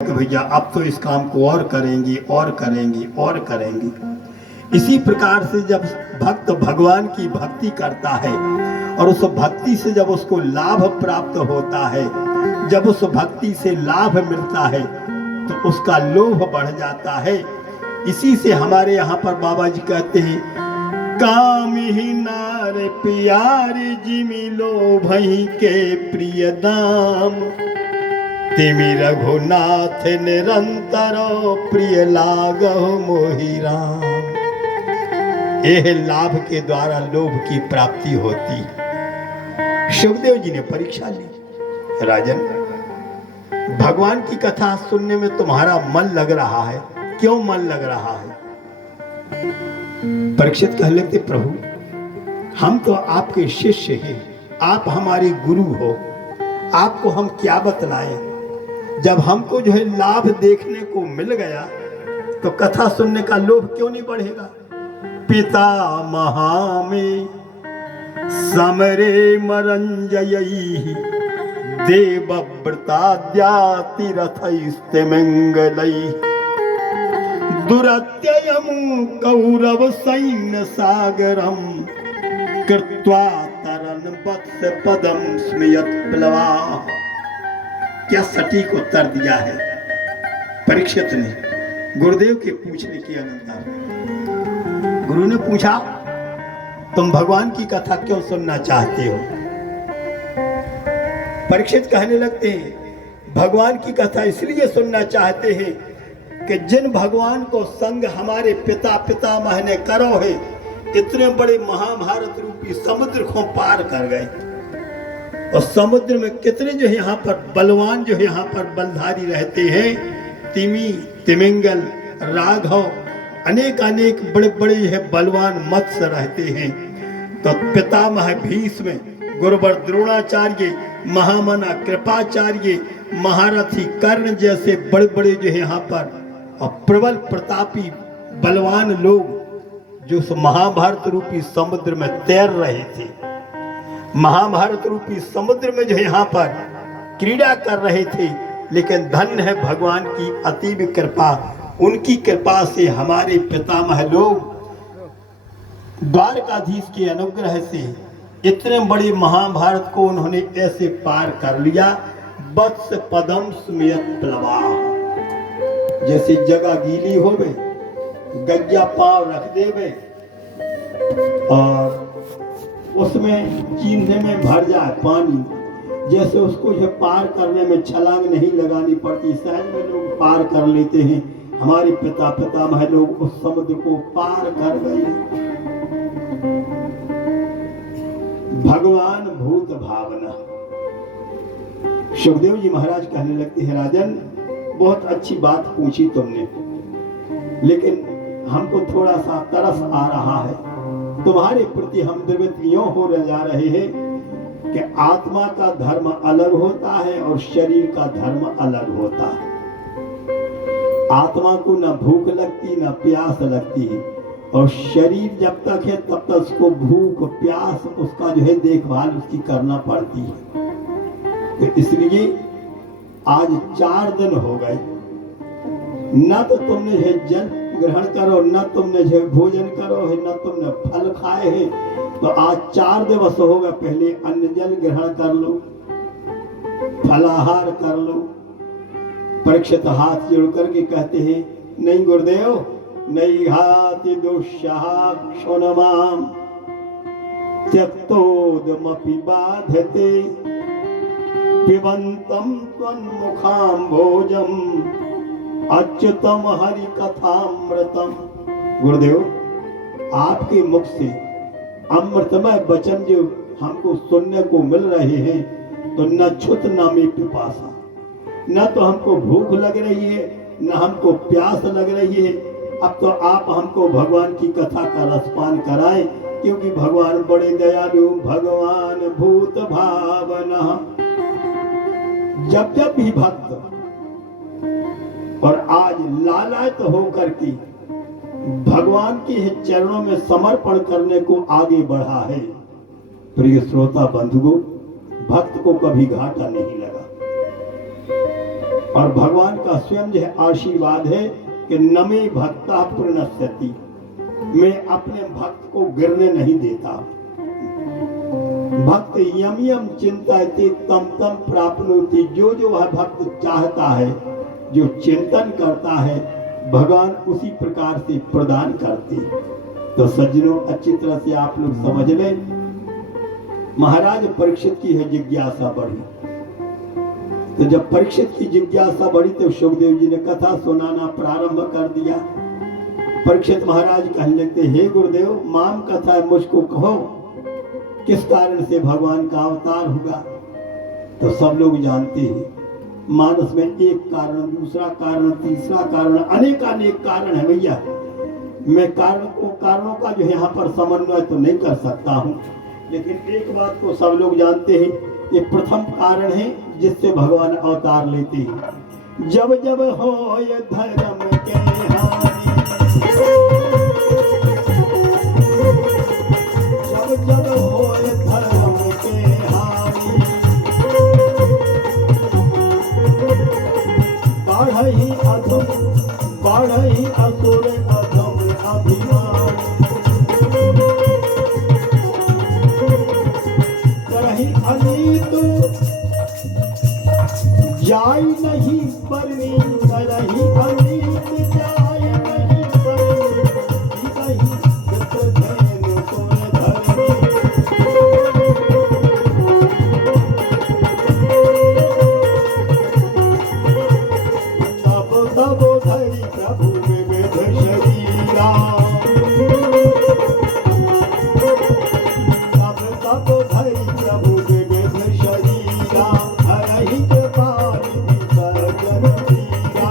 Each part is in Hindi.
कि भैया अब तो इस काम को और करेंगे और करेंगे और करेंगे। इसी प्रकार से जब भक्त भगवान की भक्ति करता है और उस भक्ति से जब उसको लाभ प्राप्त होता है, जब उस भक्ति से लाभ मिलता है तो उसका लोभ बढ़ जाता है। इसी से हमारे यहाँ पर बाबा जी कहते हैं, काम ही नार प्यारे जिमि लोभहि के प्रिय दाम, तिमि रघुनाथ निरंतर प्रिय लागहु मोहि राम। यह लाभ के द्वारा लोभ की प्राप्ति होती। सुखदेव जी ने परीक्षा ली, राजन भगवान की कथा सुनने में तुम्हारा मन लग रहा है, क्यों मन लग रहा है? परीक्षित कह लेते, प्रभु हम तो आपके शिष्य हैं, आप हमारे गुरु हो, आपको हम क्या बतलाएं? जब हमको जो है लाभ देखने को मिल गया तो कथा सुनने का लोभ क्यों नहीं बढ़ेगा? पिता महामे समरे मरंजयी देवव्रताद्याति रथैस्तिमिंगलैः दुरत्ययम् कौरव सैन्य सागरम कृत्वा तरन वत्स पदम स्मयत् प्लवा। क्या सटीक उत्तर दिया है परीक्षित ने गुरुदेव के पूछने के अनुसार। गुरु ने पूछा, तुम भगवान की कथा क्यों सुनना चाहते हो? परीक्षित कहने लगते हैं, भगवान की कथा इसलिए सुनना चाहते हैं कि जिन भगवान को संग हमारे पिता पितामह ने करो है, इतने बड़े महाभारत रूपी समुद्र को पार कर गए और समुद्र में कितने जो है यहाँ पर बलवान जो है यहाँ पर बलधारी रहते हैं, तिमी तिमिंगल राघव अनेक अनेक बड़े बड़े है बलवान मत्स्य रहते हैं। तो पितामह भीष्म, गुरुवर द्रोणाचार्य, महामना कृपाचार्य, महारथी कर्ण जैसे बड़े बड़े जो है यहाँ पर और प्रबल प्रतापी बलवान लोग जो महाभारत रूपी समुद्र में तैर रहे थे, महाभारत रूपी समुद्र में जो यहाँ पर क्रीड़ा कर रहे थे। लेकिन धन्य है भगवान की अतीब कृपा, उनकी कृपा से हमारे पितामह लोग द्वारकाधीश के अनुग्रह से इतने बड़े महाभारत को उन्होंने ऐसे पार कर लिया। वत्स पदम स्मयत् प्लवा, जैसे जगह गीली हो गई, गज्जा पांव रख देवे और उसमें चीन्हे में भर जाए पानी, जैसे उसको जो पार करने में छलांग नहीं लगानी पड़ती, सहज में लोग पार कर लेते हैं। हमारे पिता पितामह लोग उस समुद्र को पार कर गए। भगवान भूत भावना। सुखदेव जी महाराज कहने लगते हैं, राजन बहुत अच्छी बात पूछी तुमने, लेकिन हमको थोड़ा सा तरस आ रहा है। तुम्हारे प्रति हम द्रवित यूं हो जा रहे हैं कि आत्मा का धर्म अलग होता है और शरीर का धर्म अलग होता है। आत्मा को न भूख लगती न प्यास लगती है और शरीर जब तक है तब तक उसको भूख प्यास उसका जो है देखभाल उसकी करना पड़ती है। तो इसलिए आज 4 दिन हो गए, न तो तुमने है जल ग्रहण करो, न तुमने जो भोजन करो है, न तुमने फल खाए हैं। तो आज 4 दिवस होगा, पहले अन्न जल ग्रहण कर लो, फलाहार कर लो। परीक्षित हाथ जोड़ करके कहते हैं, नहीं गुरुदेव नहीं हाथि दुष्यहा क्षुणमाम त्यक्तोदमपि बाधते पिबंतम त्वन्मुखाम भोजम अच्युतम हरि कथामृतम। गुरुदेव आपके मुख से अमृतमय वचन जो हमको सुनने को मिल रहे हैं, तो न छुत न में पिपासा, न तो हमको भूख लग रही है न हमको प्यास लग रही है। अब तो आप हमको भगवान की कथा का रसपान कराएं, क्योंकि भगवान बड़े दयालु, भगवान भूत भावना। जब जब भी भक्त और आज लालायत होकर के भगवान के चरणों में समर्पण करने को आगे बढ़ा है, प्रिय श्रोता बंधुओं, भक्त को कभी घाटा नहीं लगा। और भगवान का स्वयं जो है आशीर्वाद है कि नमे भक्ता प्रणश्यति, मैं अपने भक्त को गिरने नहीं देता। भक्त यम यम चिंतयति तम तम प्राप्नोति, जो जो वह भक्त चाहता है, जो चिंतन करता है, भगवान उसी प्रकार से प्रदान करते। तो सज्जनों, अच्छी तरह से आप लोग समझ लें, महाराज परीक्षित की है जिज्ञासा बढ़ी। तो जब परीक्षित की जिज्ञासा बढ़ी तो सुखदेव जी ने कथा सुनाना प्रारंभ कर दिया। परीक्षित महाराज कहने लगते, हे गुरुदेव, माम कथा है, मुझको कहो किस कारण से भगवान का अवतार होगा। तो सब लोग जानते हैं, मानस में एक कारण, दूसरा कारण, तीसरा कारण, अनेक कारण है भैया। मैं कारणों का जो यहाँ पर समन्वय तो नहीं कर सकता हूँ, लेकिन एक बात को सब लोग जानते हैं, ये प्रथम कारण है जिससे भगवान अवतार लेते हैं। जब जब हो ये धर्म के हानि, जब जब हो ये धर्म के हानि, बढ़ई असुर अधम अभिमान, करही अनीत जाय नहीं परनी, करही अनीत जाय नहीं परनी, कहीं धैर्य तोरे धरनी। तब तब धरि प्रभु विविध शरीरा, तब तब धरि प्रभु विविध शरीरा, हरहि कृपानिधि सज्जन पीरा,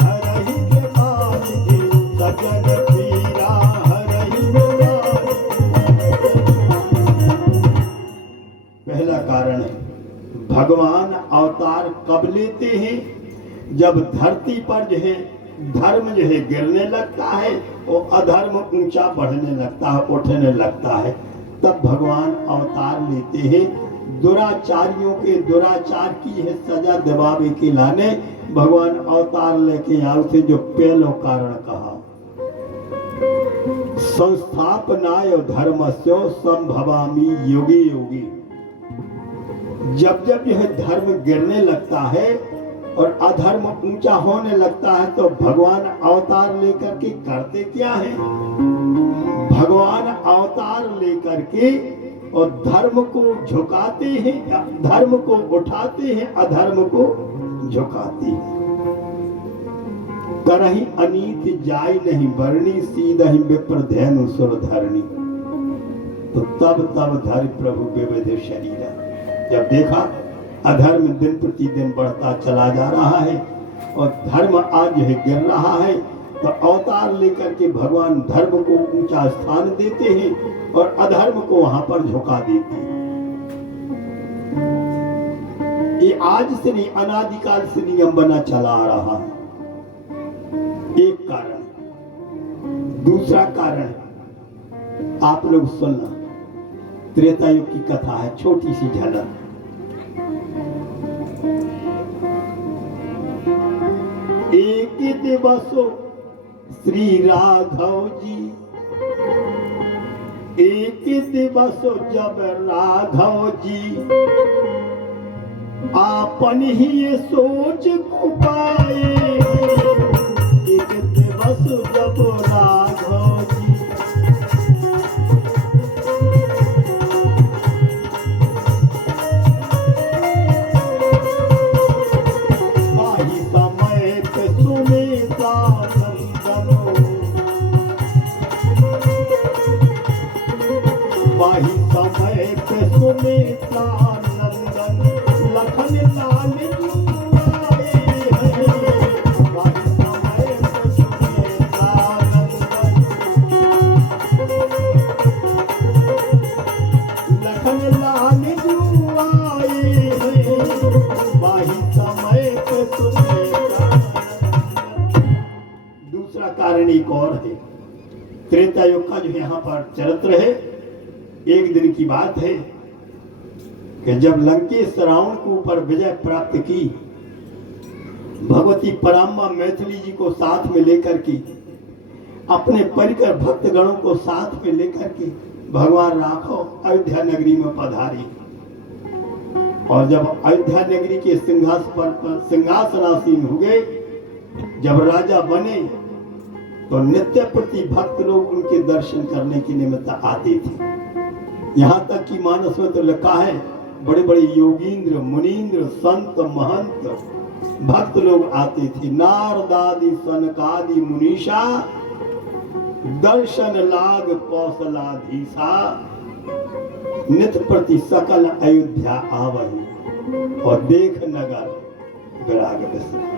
हरहि कृपानिधि सज्जन पीरा, हरहि पहला कारण है, भगवान अवतार कब लेते हैं? जब धरती पर जो है धर्म जो है गिरने लगता है और अधर्म ऊंचा बढ़ने लगता है, उठने लगता है, तब भगवान अवतार लेते हैं। दुराचारियों के दुराचार की है सजा दिवावे के लाने भगवान अवतार लेके आओ थे, जो पहलो कारण कहा। संस्थापनाय धर्मस्य संभवामि योगी योगी। जब जब यह धर्म गिरने लगता है और अधर्म ऊंचा होने लगता है तो भगवान अवतार लेकर के करते क्या है? भगवान अवतार लेकर के और धर्म को झुकाते हैं, धर्म को उठाते हैं, अधर्म को झुकाते हैं। करही अनीत जाय नहीं बरनी, सीधहि विप्र धैनु सुर धरणी। तो तब धरि प्रभु विविध शरीरा। जब देखा अधर्म दिन प्रतिदिन बढ़ता चला जा रहा है और धर्म आज है गिर रहा है, तो अवतार लेकर के भगवान धर्म को ऊंचा स्थान देते हैं और अधर्म को वहां पर झुका देते हैं। ये आज से नहीं, अनादिकाल से नियम बना चला आ रहा है। एक कारण। दूसरा कारण आप लोग सुनना, त्रेता युग की कथा है, छोटी सी झलक। एक दिवसो श्री राघव जी, एक दिवसो जब राघव जी आपन ही सोच को पाए, एक दिवस जब राघव जी समय पे सुमित्रा नंदन लखन लाल जुआए हैं, समय पे सुमित्रा नंदन लखन लाल जुआए हैं, समय पे सुमित्रा। दूसरा कारण एक और है, त्रेता युग का जो यहाँ पर चरित्र है। एक दिन की बात है, कि जब लंकेश रावण के ऊपर विजय प्राप्त की, भगवती पराम्बा मैथिली जी को साथ में लेकर के, अपने परिकर भक्तगणों को साथ में लेकर के भगवान राघव अयोध्या नगरी में पधारे। और जब अयोध्या नगरी के सिंहासनासीन हो गए, जब राजा बने, तो नित्य प्रति भक्त लोग उनके दर्शन करने के निमित्त आते थे। यहाँ तक कि मानस में तो लिखा है, बड़े बड़े योगींद्र, मुनींद्र, संत, महंत, भक्त लोग आते थे। नारदादि सनकादि मुनीषा, दर्शन लाग कौशलाधीशा, नित प्रति सकल अयोध्या आवही, और देख नगर विराग विसरा।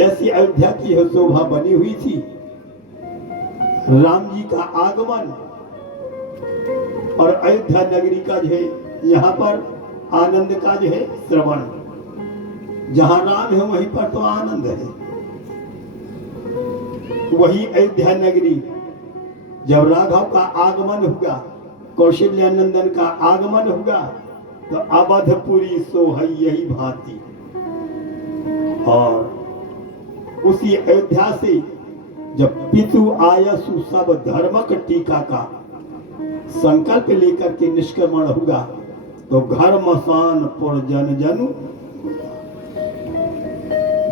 ऐसी अयोध्या की शोभा बनी हुई थी। राम जी का आगमन और अयोध्या नगरी का जो है, यहाँ पर आनंद का जो है श्रवण, जहां राम है वहीं पर तो आनंद है। वही अयोध्या नगरी जब राघव का आगमन होगा, कौशल्या नंदन का आगमन होगा, तो अवधपुरी सोहई यही भांति। और उसी अयोध्या से जब पितु आयसु सब धर्मक टीका का संकल्प लेकर के निष्क्रमण होगा, तो घर मसान पुर जन जन,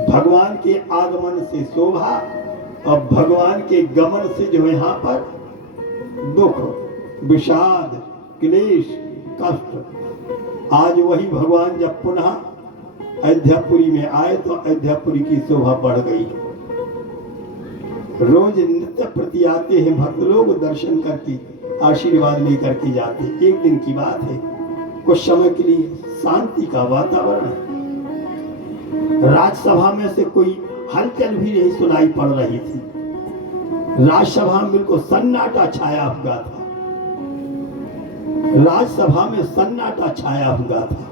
भगवान के आगमन से शोभा और भगवान के गमन से जो है यहाँ पर दुख, विषाद, क्लेश, कष्ट। आज वही भगवान जब पुनः अयोध्यापुरी में आए तो अयोध्यापुरी की शोभा बढ़ गई। रोज नित्य प्रति आते हैं भक्त लोग, दर्शन करके आशीर्वाद लेकर के जाते। एक दिन की बात है, कुछ समय के लिए शांति का वातावरण है। राज्यसभा में से कोई हलचल भी नहीं सुनाई पड़ रही थी। राज्यसभा में बिल्कुल सन्नाटा छाया हुआ था। राज्यसभा में सन्नाटा छाया हुआ था।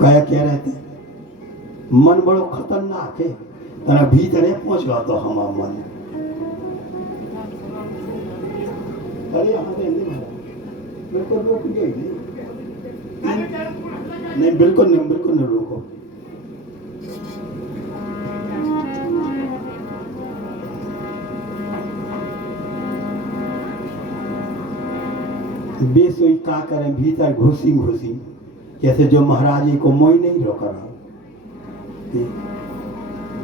क्या कह रहे थे, मन बड़ो खतरनाक है, तना भीतर पहुंच गया तो हम मन। अरे यहाँ पे बिल्कुल रोक गई नहीं, बिल्कुल नहीं रोको। बेसोई का करें, भीतर घुसी घुसी, जैसे जो महाराज जी को मोई नहीं रोक रहा।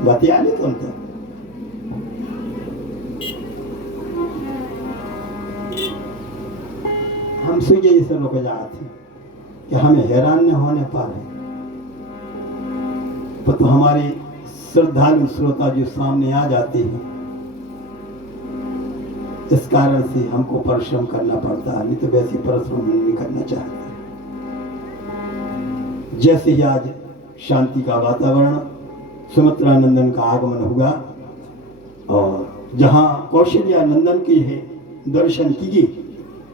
बतिया नहीं तुम तो हम सुइए जैसे लोग जाते कि हमें हैरान न होने पाए, तो हमारे श्रद्धालु श्रोता जो सामने आ जाते हैं, इस कारण से हमको परिश्रम करना पड़ता है, नहीं तो वैसे परिश्रम नहीं करना चाहते। जैसे ही आज शांति का वातावरण, सुमित्रा नंदन का आगमन होगा, और जहां कौशल्या नंदन के है दर्शन किए,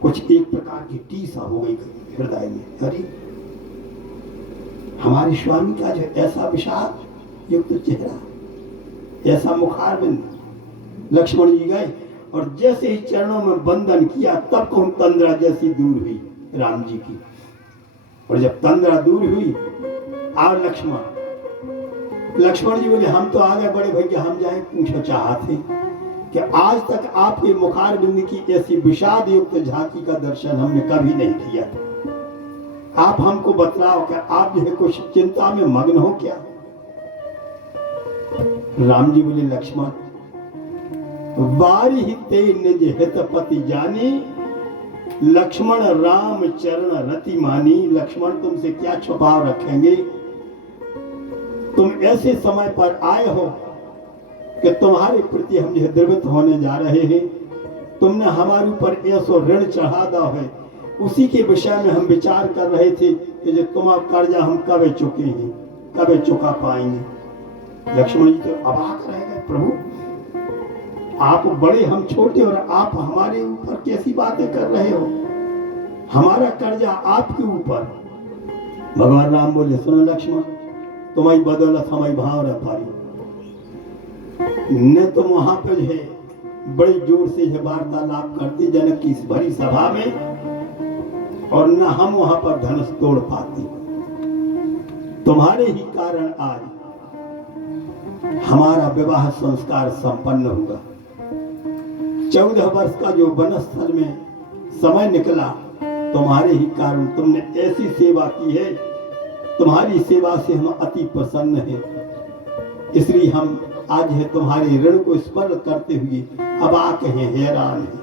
कुछ एक प्रकार की टीसा हो गई हृदय में। अरे हमारे स्वामी का जो ऐसा विषाद युक्त चेहरा, ऐसा मुखारबिंद। लक्ष्मण जी गए और जैसे ही चरणों में वंदन किया, तब कौन तंद्रा जैसी दूर हुई राम जी की। और जब तंद्रा दूर हुई, और लक्ष्मण जी बोले, हम तो आ गए बड़े भैया, हम जाए पूछो चाहते कि आज तक आपके मुखारबिंद की ऐसी विषाद युक्त झांकी का दर्शन हमने कभी नहीं किया। आप हमको बतलाओ कि आप जो है कुछ चिंता में मग्न हो क्या। राम जी बोले, लक्ष्मण बारी ही ते निज हितपति जानी, लक्ष्मण राम चरण रति मानी। लक्ष्मण तुमसे क्या छुपाव रखेंगे, तुम ऐसे समय पर आए हो कि तुम्हारे प्रति हम जो द्रवित होने जा रहे हैं। तुमने हमारे ऊपर ऐसा ऋण चढ़ा दा है, उसी के विषय में हम विचार कर रहे थे कि जो तुम्हारा कर्जा हम कब चुके हैं, कब चुका पाएंगे। लक्ष्मण जी तो अबाक रह गए, प्रभु आप बड़े हम छोटे और आप हमारे ऊपर कैसी बातें कर रहे हो। हमारा कर्जा आपके ऊपर। भगवान राम बोले सुनो लक्ष्मण, तुम्हारी बदौलत हमारी भाव न पारी, न तुम वहां पर है बड़े जोर से है वार्तालाप करते जनक की इस भरी सभा में, और न हम वहां पर धनुष तोड़ पाते। तुम्हारे ही कारण आज हमारा विवाह संस्कार संपन्न हुआ। 14 वर्ष का जो वनस्थल में समय निकला, तुम्हारे ही कारण तुमने ऐसी सेवा की है, तुम्हारी सेवा से हम अति प्रसन्न हैं। इसलिए हम आज है तुम्हारे ऋण को स्मरण करते हुए अब आके हैं, हैरान हैं।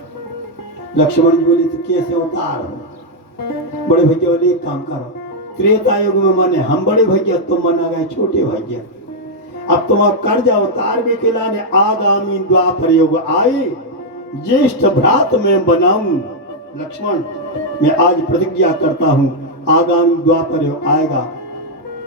लक्ष्मण जी बोले तो कैसे अवतार हो? बड़े भैया बोले एक काम करो, त्रेता युग में माने हम बड़े भैया, तुम मना गए छोटे भैया। अब तुम्हारा कर्ज अवतार भी खिलाने आगामी द्वापर युग आए, ज्येष्ठ भ्रात में बनाऊं। लक्ष्मण मैं आज प्रतिज्ञा करता हूं, आगामी द्वापर युग आएगा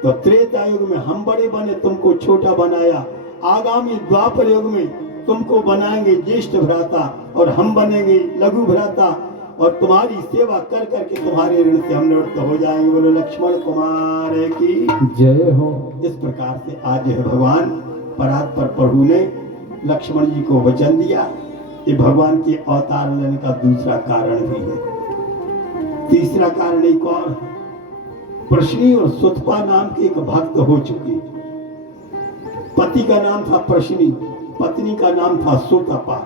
तो त्रेता युग में हम बड़े बने, तुमको छोटा बनाया। आगामी द्वापर युग में तुमको बनाएंगे ज्येष्ठ भ्राता और हम बनेंगे लघु भ्राता, और तुम्हारी सेवा कर करके तुम्हारे ऋण से हम निवृत्त हो जाएंगे। बोलो लक्ष्मण कुमार की जय हो। इस प्रकार से आज है भगवान परात्पर प्रभु ने लक्ष्मण जी को वचन दिया। ये भगवान के अवतार लेने का दूसरा कारण भी है। तीसरा कारण एक और, प्रश्नी और सुतपा नाम के एक भक्त हो चुके। पति का नाम था प्रश्नी, पत्नी का नाम था सुतपा।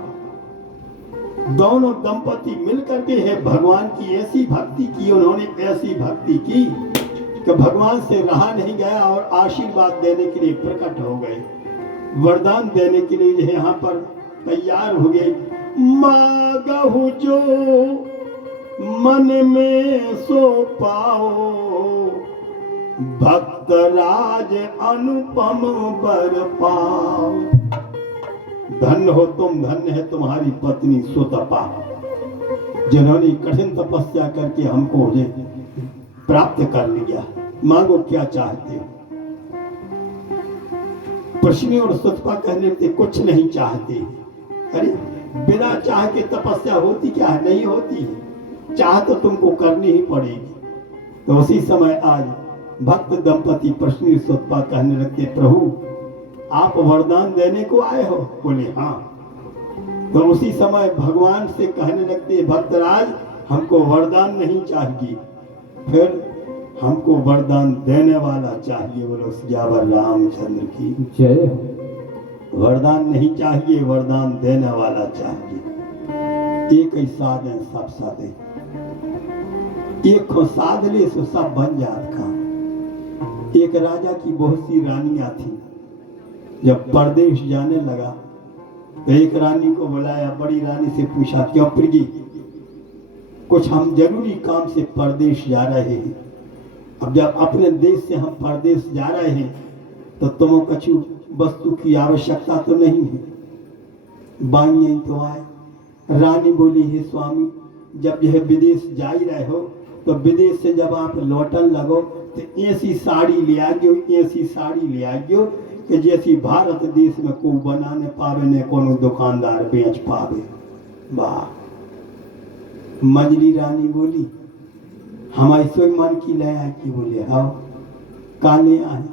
दोनों दंपति मिलकर के है भगवान की ऐसी भक्ति की, उन्होंने ऐसी भक्ति की कि भगवान से रहा नहीं गया और आशीर्वाद देने के लिए प्रकट हो गए, वरदान देने के लिए जो है यहाँ पर तैयार हो गए। मांगहु जो मन में सो पाओ, भक्त राज अनुपम बर पाओ। धन्य हो तुम, धन्य है तुम्हारी पत्नी सुतपा, जिन्होंने कठिन तपस्या करके हमको प्राप्त कर लिया। मांगो क्या चाहते हो? प्रश्नी और सुतपा कहने लगते कुछ नहीं चाहते। अरे बिना चाह के तपस्या होती क्या है? नहीं होती है, चाह तो तुमको करनी ही पड़ेगी। तो उसी समय आज भक्त दंपति प्रश्नी सुतपा कहने लगते प्रभु आप वरदान देने को आए हो? बोले हाँ। तो उसी समय भगवान से कहने लगते भक्तराज हमको वरदान नहीं चाहिए, फिर हमको वरदान देने वाला चाहिए। बोलो सियावर रामचंद्र की जय हो। वरदान नहीं चाहिए, वरदान देने वाला चाहिए। एक ही साधन सब साधे, एक को साध ले सो सब बन जात का। एक राजा की बहुत सी रानियां थी, जब परदेश जाने लगा तो एक रानी को बुलाया, बड़ी रानी से पूछा क्यों प्रिय, कुछ हम जरूरी काम से परदेश जा रहे हैं। अब जब अपने देश से हम परदेश जा रहे हैं तो तुम कछु वस्तु की आवश्यकता तो नहीं है, बाई तो आए। रानी बोली है स्वामी, जब यह विदेश जा ही रहे हो तो विदेश से जब आप लौटन लगो तो ऐसी साड़ी ले आइयो, ऐसी साड़ी ले आइयो कि जैसी भारत देश में को बनाने पावे ने कोनो दुकानदार बेच पावे। वाह। मंजली रानी बोली हमारी सोई मन की ले आई की। बोले हाँ काले आए,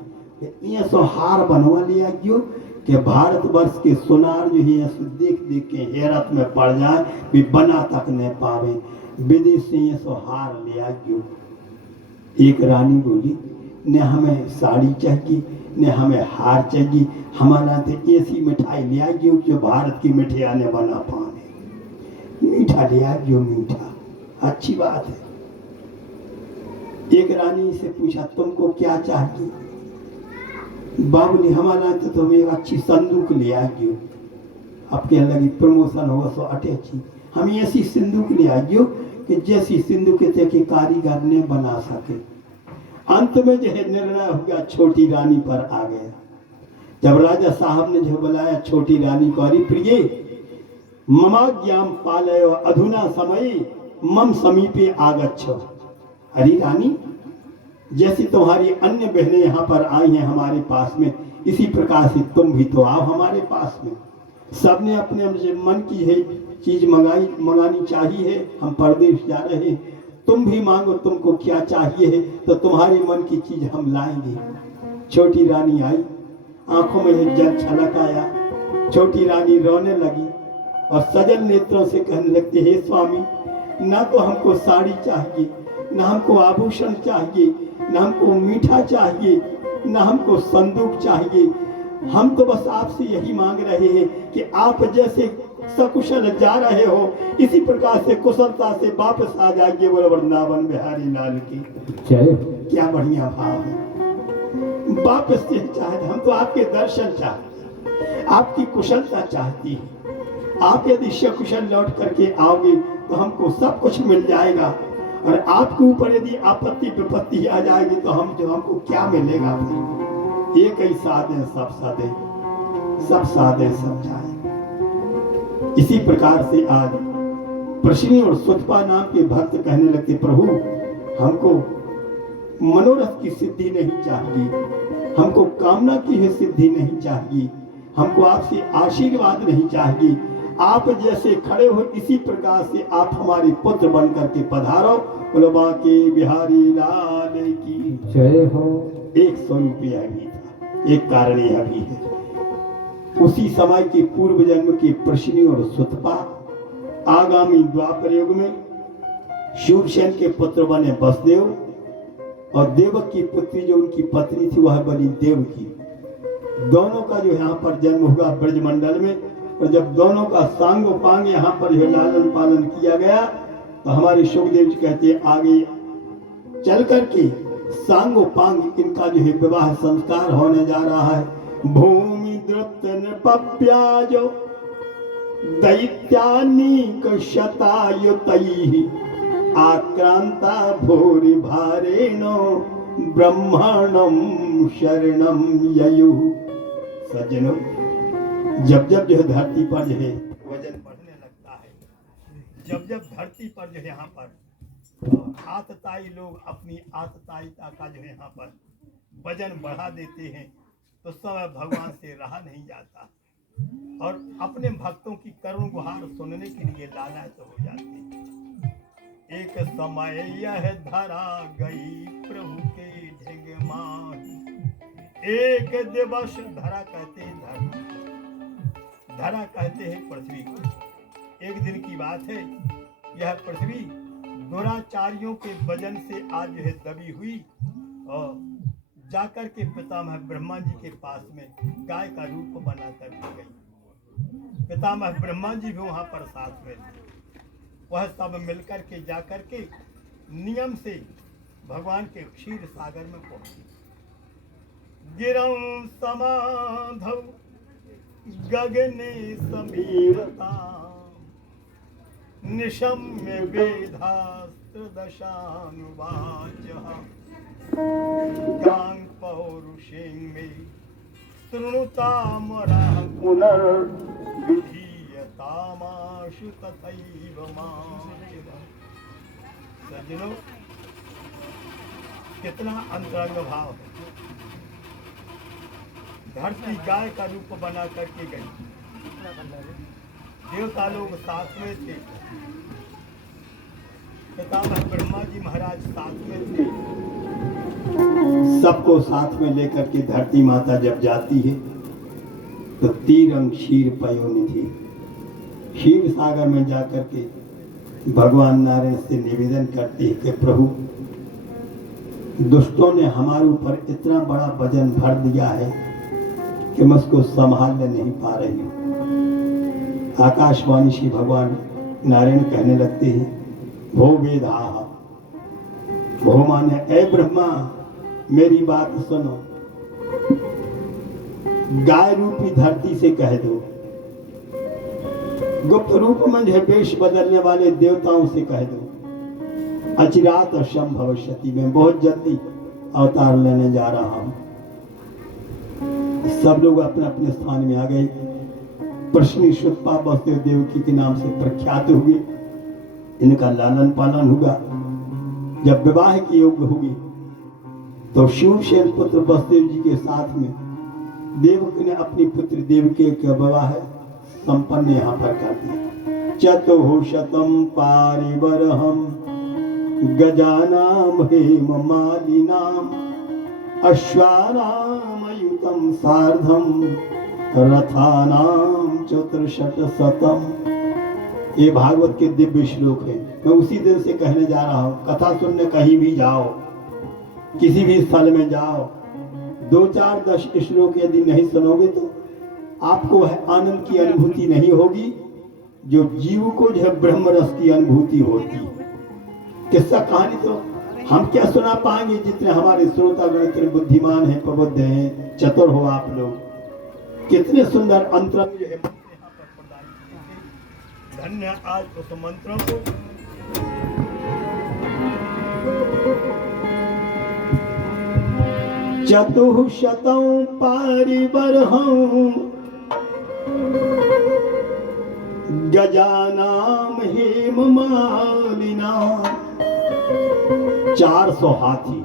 ये सो हार बनवा लिया क्यों कि भारतवर्ष के सोनार जो है देख देख के हैरत में पड़ जाए, भी बना तक नहीं पावे, विदेश से ये सो हार लिया क्यों। एक रानी बोली ने हमें साड़ी चाहिए, ने हमें हार चाहिए, हमारा तो ऐसी मिठाई ले आइयो जो भारत की मिठाई ने बना पाने। मीठा ले आइयो, मीठा, अच्छी बात है। एक रानी से पूछा तुमको क्या चाहिए? बाबू ने हमारा तो तुम्हें एक अच्छी संदूक ले आइयो। अब कहने लगी प्रमोशन होगा सो अटैची, हम ऐसी संदूक ले आइयो कि जैसी सिंधु के कारीगर ने बना सके। अंत में जो है निर्णय हो गया, छोटी रानी पर आ गया। जब राजा साहब ने जो बुलाया छोटी रानी को, अरे प्रिय ममा ज्ञान पालय अधुना समय मम समीपे आगच्छो। अरे रानी, जैसी तुम्हारी अन्य बहनें यहाँ पर आई हैं हमारे पास में, इसी प्रकार से तुम भी तो आओ हमारे पास में। सबने अपने मन की है चीज मंगानी चाहिए, हम परदेश जा रहे हैं, तुम भी मांगो तुमको क्या चाहिए, तो तुम्हारी मन की चीज हम लाएंगे। छोटी रानी आई, आंखों में जल छलक आया। छोटी रानी रोने लगी और सजल नेत्रों से कहने लगती, हे स्वामी, ना तो हमको साड़ी चाहिए, ना हमको आभूषण चाहिए, ना हमको मीठा चाहिए, ना हमको संदूक चाहिए। हम तो बस आपसे यही मांग रहे हैं कि आप जैसे सकुशल जा रहे हो, इसी प्रकार से कुशलता से वापस आ जाइए। बोलो वृंदावन बिहारी लाल की जय। क्या बढ़िया भाव है। वापस से चाहते, हम तो आपके दर्शन चाहते, आपकी कुशलता चाहती है। आप यदि सकुशल लौट करके आओगे तो हमको सब कुछ मिल जाएगा, और आपके ऊपर यदि आपत्ति विपत्ति आ जाएगी तो हमको क्या मिलेगा? एक ही साधे सब साधे, सब साधे सब जाए। इसी प्रकार से आज प्रश्नी और सुतपा नाम के भक्त कहने लगते, प्रभु हमको मनोरथ की सिद्धि नहीं चाहिए, हमको कामना की है सिद्धि नहीं चाहिए, हमको आपसे आशीर्वाद नहीं चाहिए। आप जैसे खड़े हो इसी प्रकार से आप हमारे पुत्र बन करके पधारो। बोलो बांके बिहारी लाल की जय हो। 100 रुपया भी था, एक कारण यह भी है, उसी समय के पूर्व जन्म के प्रश्नी और सुतपा आगामी द्वापर युग में शूरसेन के पुत्र बने वसुदेव, और देवक की पुत्री जो उनकी पत्नी थी वह बनी देवकी। दोनों का जो यहाँ पर जन्म हुआ ब्रजमंडल में, और जब दोनों का सांगोपांग यहाँ पर जो लालन पालन किया गया तो हमारे सुखदेव जी कहते हैं आगे चल करके सांगोपांग इनका जो है विवाह संस्कार होने जा रहा है। भूमि द्रुत नृपव्याजो दैत्यानीक शतायुतैः आक्रांता भूरि भारेणो ब्रह्मणं शरणं ययुः। सज्जनों, जब जब जो है धरती पर जो है वजन बढ़ने लगता है, जब जब धरती पर जो है यहाँ पर आतताई लोग अपनी आतताईता का जो है यहाँ पर वजन बढ़ा देते हैं, तो समय भगवान से रहा नहीं जाता और अपने भक्तों की करुण गुहार सुनने के लिए लालायित हो जाते हैं। एक समय यह धरा गई प्रभु के ढिंग माही, एक दिवस धरा कहते हैं धरती, धरा कहते हैं पृथ्वी को। एक दिन की बात है, यह पृथ्वी दुराचारियों के वजन से आज जो है दबी हुई, और जाकर के पितामह ब्रह्मा जी के पास में गाय का रूप बनाकर दी गई। पितामह ब्रह्मा जी भी वहां पर साथ में थे। वह सब मिलकर के जाकर के नियम से भगवान के क्षीर सागर में पहुंचे। गिरं समाधौ गगने समीरता निशम्य वेदास्त्र दशानुवाचः गां पौरुषें मे शृणुतामरः पुनर्विधीयतामाशु तथैव मां। सज्जनों, कितना अंतरंग भाव है। धरती गाय का रूप बना करके गई, देवता लोग साथ में थे, पितामह ब्रह्मा जी महाराज साथ में थे। सबको साथ में लेकर के धरती माता जब जाती है तो तीरंग क्षीर पयोनिधि, क्षीर सागर में जाकर के भगवान नारायण से निवेदन करती है कि प्रभु, दुष्टों ने हमारे ऊपर इतना बड़ा वजन भर दिया है कि मैं उसको संभालने नहीं पा रही हूँ। आकाशवाणी श्री भगवान नारायण कहने लगते हैं, भो वेदा, भो माने ऐ ब्रह्मा, मेरी बात सुनो। गाय रूपी धरती से कह दो, गुप्त रूप में जो वेश बदलने वाले देवताओं से कह दो, अचिरात शम भविष्यति में बहुत जल्दी अवतार लेने जा रहा हूं। सब लोग अपने अपने स्थान में आ गए। प्रश्नी सुतपा वसुदेव देवकी के नाम से प्रख्यात हुए। इनका लालन पालन हुआ। जब विवाह की योग्य हुई तो शूरसेन पुत्र वसुदेव जी के साथ में देवकी ने अपनी पुत्र देवकी का विवाह संपन्न यहाँ पर कर दिया। चतुः शतम पारिवरहम गजानाम हेम मालिनाम अश्वानामयुतं सार्धम रथानाम चतुर्शत शतम। ये भागवत के दिव्य श्लोक है। मैं उसी दिन से कहने जा रहा हूँ, कथा सुनने कहीं भी जाओ, किसी भी स्थल में जाओ, 2 4 10 श्लोक यदि नहीं सुनोगे तो आपको वह आनंद की अनुभूति नहीं होगी जो जीव को जो है ब्रह्म रस की अनुभूति होती। किस्सा कहानी तो हम क्या सुना पाएंगे, जितने हमारे श्रोतागण इतने बुद्धिमान हैं, प्रबुद्ध हैं, चतुर हो आप लोग। कितने सुंदर अंतरंग जो है धन्य आज उस मंत्रों को। चतुःशतं पारिबर्हं गजानाम हेममालिनाम। 400 हाथी,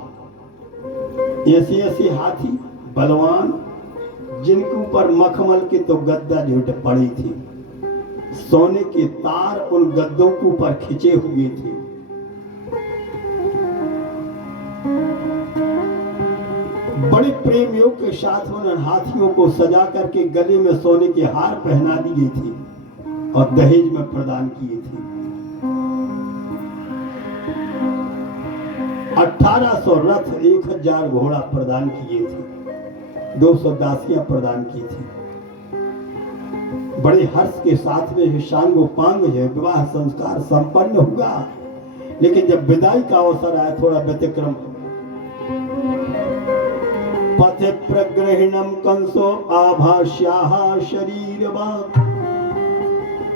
ऐसे हाथी बलवान, जिनके ऊपर मखमल की तो गद्दा झूठ पड़ी थी, सोने के तार उन गद्दों के ऊपर खिंचे हुए थे। बड़े प्रेम योग के साथ उन हाथियों को सजा करके गले में सोने के हार पहना दिए थे और दहेज में प्रदान किए थे। 1800 रथ, 1000 घोड़ा प्रदान किए थे, 200 दासियां प्रदान की थी। बड़े हर्ष के साथ में शांगोपांग है विवाह संस्कार संपन्न हुआ। लेकिन जब विदाई का अवसर आया, थोड़ा व्यतिक्रम, पथे प्रग्रहिणम कंसो आभाष्याः शरीरवान्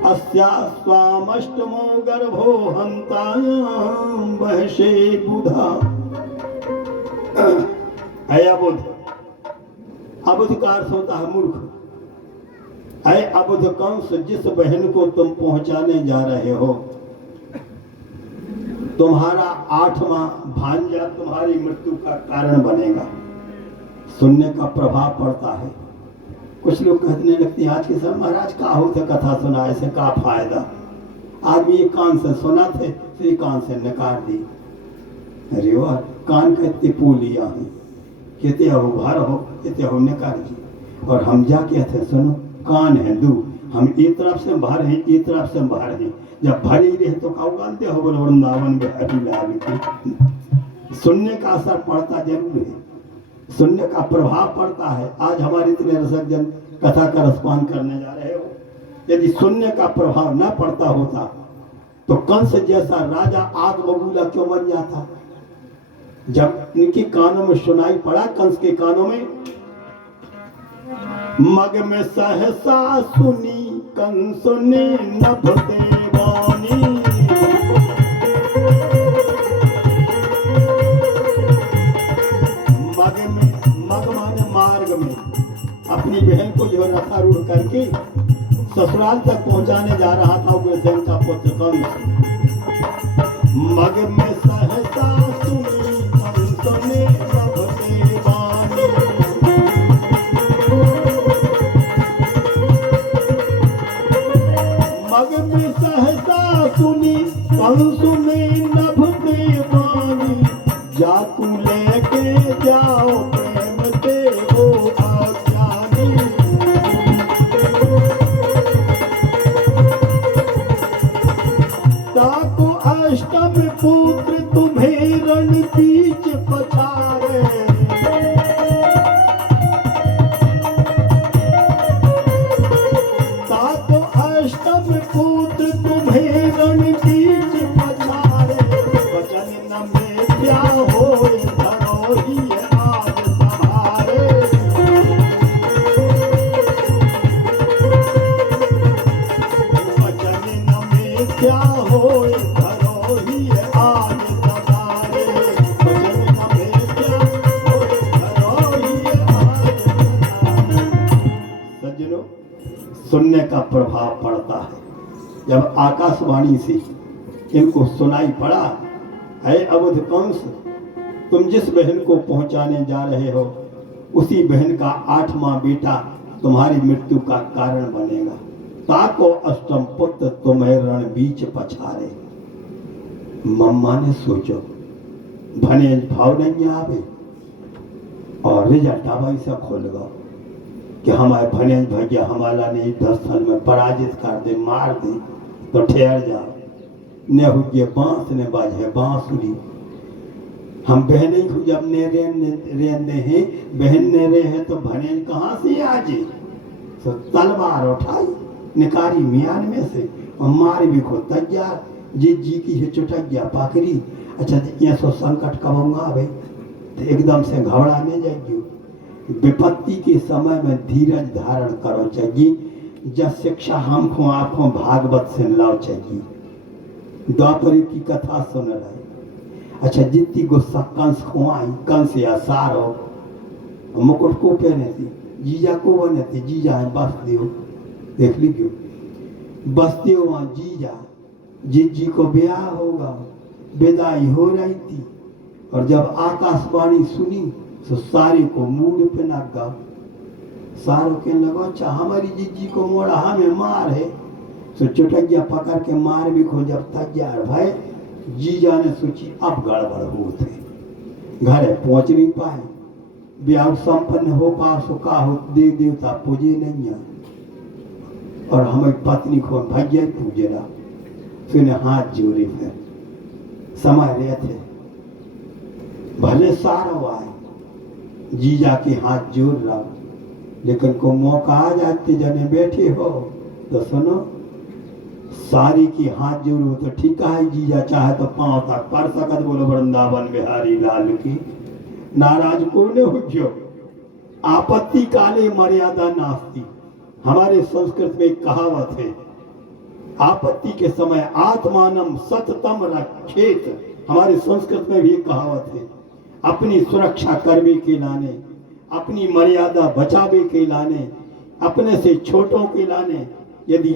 अस्या स्वामष्टमो गर्भो हन्तायां वहशे बुधा। अबुध, अबुध का अर्थ होता है मूर्ख। अय अबुध कंस, जिस बहन को तुम पहुंचाने जा रहे हो, तुम्हारा 8वां भांजा तुम्हारी मृत्यु का कारण बनेगा। सुनने का प्रभाव पड़ता है। कुछ लोग कहने लगते हैं आज के समय महाराज का हो तो कथा सुना, ऐसे का फायदा। आदमी एक कान से सुना थे, फिर कान से नकार दी। अरे वाह, कान कहते पोलिया है, कहते हो भर हो, कहते हो नकार जी। और हम जा कहते सुनो, कान है दू, हम एक तरफ से भर हैं, एक तरफ से भर हैं। जब भर ही रहे तो काउ गालते हो बोल वृंदावन में हरी। सुनने का असर पड़ता जरूर है, सुनने का प्रभाव पड़ता है। आज हमारे इतने रसक जन कथा का रसपान करने जा रहे हो, यदि सुनने का प्रभाव न पड़ता होता तो कंस जैसा राजा आग बबूला क्यों बन जाता। जब इनके कानों में सुनाई पड़ा, कंस के कानों में, मग में सहसा सुनी कंस ने नभ देवानी। मार्ग में अपनी बहन को जो रथारूढ़ करके ससुराल तक पहुंचाने जा रहा था उग्रसेन का पुत्र कंस। मग में सहसा सुनी कंस ने नभ देवानी। मग में सहसा सुनी कंस ने नभ देवानी। जाकू लेके जाओ पुत्र तुम्हें रण बीच पछाड़े। सातो अष्टम पुत्र तुम्हें रण बीच पछाड़े। वचन न में क्या हो धरो ही आज सहारे। वचन न में क्या हो सुनने का प्रभाव पड़ता है। जब आकाशवाणी से इनको सुनाई पड़ा, है अवध कंस, तुम जिस बहन को पहुंचाने जा रहे हो उसी बहन का 8वां बेटा तुम्हारी मृत्यु का कारण बनेगा। ताको अष्टम पुत्र तुम्हें रण बीच पछारे। मम्मा ने सोचो भने भाव नहीं आवे और रिजल्ट आवा ऐसा खोल गो कि हमारे भने भैया हमारा ने 10 साल में पराजित कर दे, मार दे, तो ठहर जाओ ने हो गए बांस ने बाजे बांसुरी। हम बहने को जब ने रेन दे हैं, बहन ने रे है तो भने कहाँ से आजे, तो तलवार उठाई निकारी मियान में से और मार भी को तैयार जी की है चुटक गया पाकरी। अच्छा ये सो संकट कबूंगा भाई तो एकदम से घबराने जाएगी। विपत्ति के समय में धीरज धारण करो चाहिए। जब शिक्षा हमको आपको भागवत से लाओ चाहिए। द्वापर की कथा सुन रहे। अच्छा जितनी गुस्सा कंस को आई, कंस या सारो मुकुट को पहने थी, जीजा को बने थे, जीजा है बस दियो, देख लीजिए बस दियो वहाँ जीजा जी को ब्याह होगा, विदाई हो रही थी और जब आकाशवाणी सुनी तो सारी को मूड पे लगा। सारो के लगा अच्छा हमारी जीजी को मोड़ा हमें मार है, तो चुटकिया पकड़ के मार भी खो। जब तक यार भाई जीजा ने सोची अब गड़बड़ हो थे, घर पहुंच नहीं पाए, ब्याह संपन्न हो पा सुखा हो, देव देवता पूजे नहीं है और हमारी पत्नी को भैया पूजे रहा। फिर हाथ जोड़े फिर समय रहे थे भले सारा आए जीजा के हाथ जोड़ रहा, लेकिन को मौका आ जाते जने बैठे हो तो सुनो सारी की हाथ जोड़ो तो ठीक है, जीजा चाहे तो पांव तक पर सकत बोलो वृंदावन बिहारी लाल की। नाराज को न हो जो आपत्ति काले मर्यादा नास्ती। हमारे संस्कृत में एक कहावत है, आपत्ति के समय आत्मानम सततम रक्षेत। हमारे संस्कृत में भी एक कहावत है, अपनी सुरक्षा करने के लाने, अपनी मर्यादा बचावे के लाने, अपने से छोटों के लाने यदि